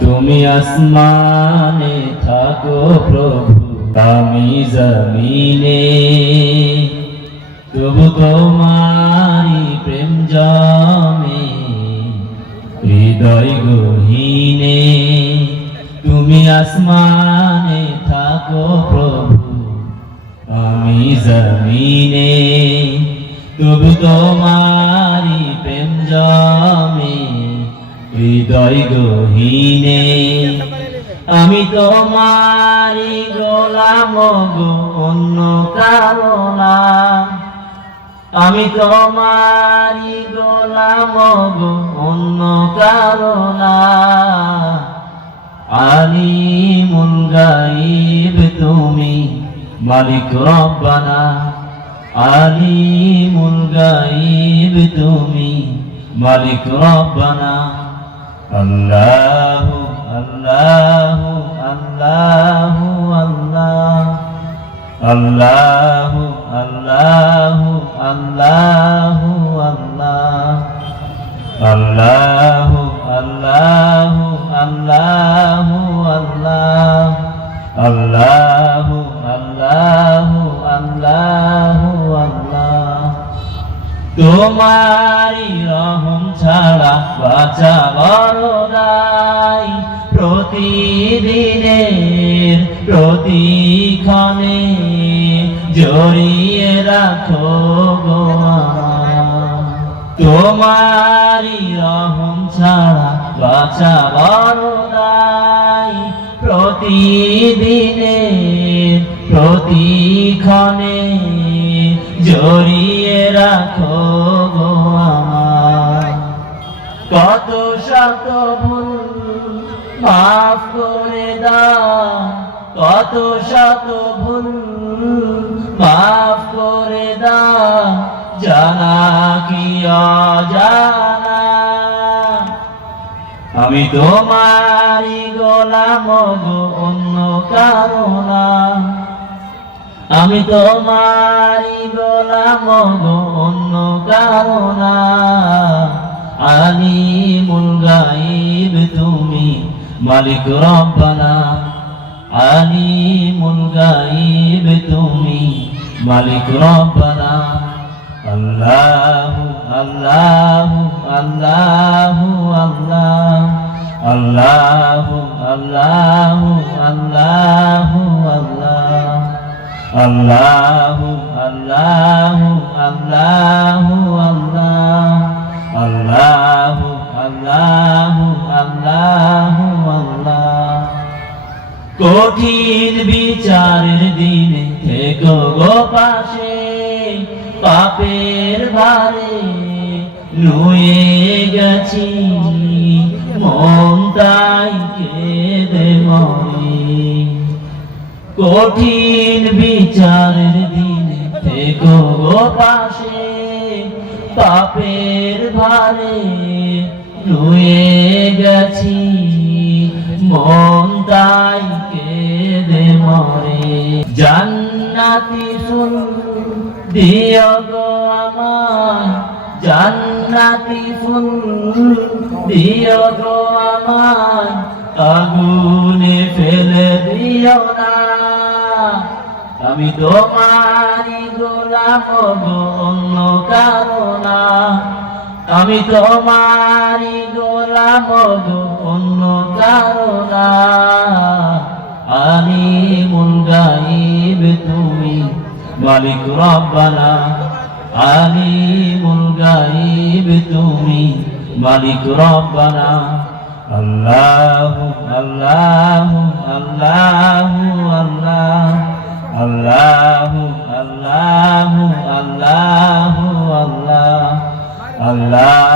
তুমি আসমানে থাকো প্রভু, আমি জমিনে, তবু তোমারি প্রেম জমে হৃদয় গহীনে। তুমি আসমানে থাকো প্রভু, আমি জমিনে, তবু তোমারি প্রেম জমে হৃদয় গহীনে। আমি তোমারি গোলাম গো, অন্য কারো না। আমি তোমারি গোলাম গো, অন্য কারো না। আলিমুল গায়ব তুমি, মালিক রব্বানা। আলিমুল গায়ব তুমি, মালিক রব্বানা। আল্লাহু আল্লাহু আল্লাহু আল্লাহ, আল্লাহু আল্লাহু আল্লাহু আল্লাহ, আল্লাহু আল্লাহু আল্লাহু আল্লাহ, আল্লাহু আল্লাহু আল্লাহু আল্লাহ। তোমারি রহম ছাড়া বাঁচা বড় দায়, প্রতিদিনের প্রতিক্ষণে জড়িয়ে রাখো গো আমায়। তোমারি রহম ছাড়া বাঁচা বড় দায়, প্রতিদিনের প্রতিক্ষণে জড়িয়ে রাখো গো আমায়। কত শত ভুল মাফ করে দাও, কত শত ভুল মাফ করে দাও, জানা কি অজানা। আমি তোমারি গোলাম গো, অন্য কারো না। আমি তোমারি গোলাম গো, অন্য কারো না। আলিমুল গায়ব তুমি, মালিক রব্বানা। আলিমুল গায়ব তুমি, মালিক রব্বানা। আল্লাহু আল্লাহু আল্লাহু আল্লাহ, আল্লাহু আল্লাহু আল্লাহু আল্লাহ, আল্লাহু আল্লাহু আল্লাহু আল্লাহ, আল্লাহু আল্লাহু আল্লাহু আল্লাহ। কঠিন বিচারের দিনে থেকো গো পাশে, পাপের ভারে নুয়ে গেছি মন তাই কেঁদে মরে। কঠিন বিচারের দিনে থেকো গো পাশে, পাপের ভারে নুয়ে গেছি মন তাই কেঁদে মরে। জান্নাতি ফুল দিও গো আমায়, জান্নাতি ফুল দিও গো আমায়, আগুনে ফেলে দিও না। আমি তোমারি গোলাম গো, অন্য কারো না। আমি তোমারি গোলাম গো, অন্য কারো না। আলিমুল গায়ব তুমি, মালিক রব্বানা। আলিমুল গায়ব তুমি, মালিক রব্বানা। আল্লাহু আল্লাহু আল্লাহু আল্লাহ, আল্লাহু আল্লাহু আল্লাহু আল্লাহ, আল্লাহ